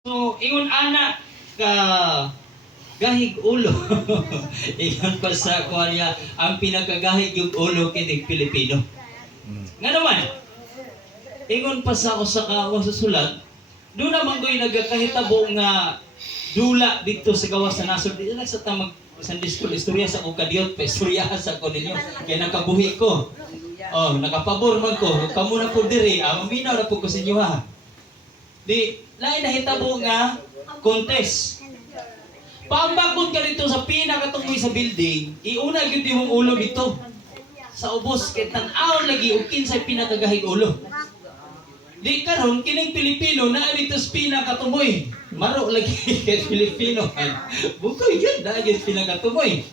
So, ingon anak ka gahig ulo. Ingon pa sa kuwalya, ang pinakagahig yung ulo kining Pilipino. Nga naman, ingon pa sa ako sa kawa sa sulat, doon naman ko'y nagkahitabo nga dula dito sa gawas sa nasod. Dito lang sa tamag Sunday school, istorya sa kong kadiyot, pa istorya sa ko ninyo. Kaya nakabuhi ko. Oh, nakapabor man ko. Kamu na po diri, maminaw na po ko sa inyo ha. Di, lain nahitabo nga contest. Pambakod ka dito sa pinakatungoy sa building, iuna gyud imong ulo dito. Sa ubos kay tan-aw lagi ug kinsay pinakagahig ulo. Di karon kining Pilipino naa dito sa pinakatumoy. Maro lagi kay Pilipino. Bukoy gyud na gyud pinakatumoy.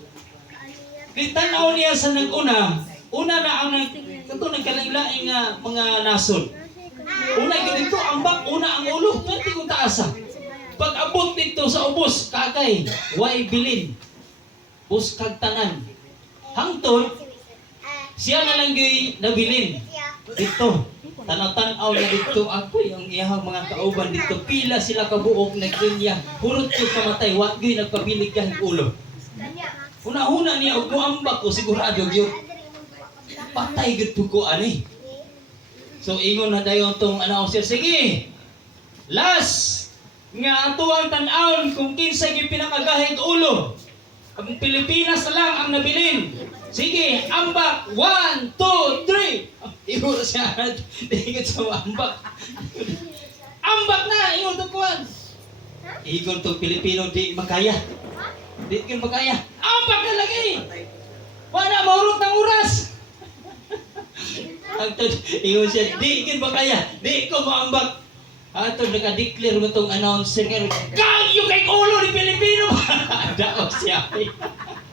Di tan-aw niya sa nag-una, una na ang kato nagkalain-laing nga mga nasod. Una gyud dito ambak, una ang ulo, pwede ko taasa. Pag abot dito sa ubos, kakay, way bilin. Bus kag tanan. Hangtod, siya na lang gyud nabilin. Dito, tanaw-tanaw na dito ako yung iyang mga kauban dito. Pila sila kabuok nagdunya. Purot ko kamatay, wa gyud nagpabilig kahit ulo. Una-una niya og muambak ko sigurado gyud. Patay gyud ko ani. So ingon na dayon tong announcer, sige. Last nga ato ang tan-awon kung kinsa gyud pinakagahig ulo. Ang Pilipinas lang ang nabilin. Sige, ambak. 1, 2, 3. Igo siya. Dihigit sa ambak. Ambak na. Ingon to kuwan. Igon to Pilipino di makaya. Di kin makaya. Ambak na lagi. Wala mahurot ng oras. Agtod, ingon siya, di kin makaya. Di ko maambak. Ato naka-declare mo itong announcer nga, kagyo kay ulo ni Pilipino! Daos siya.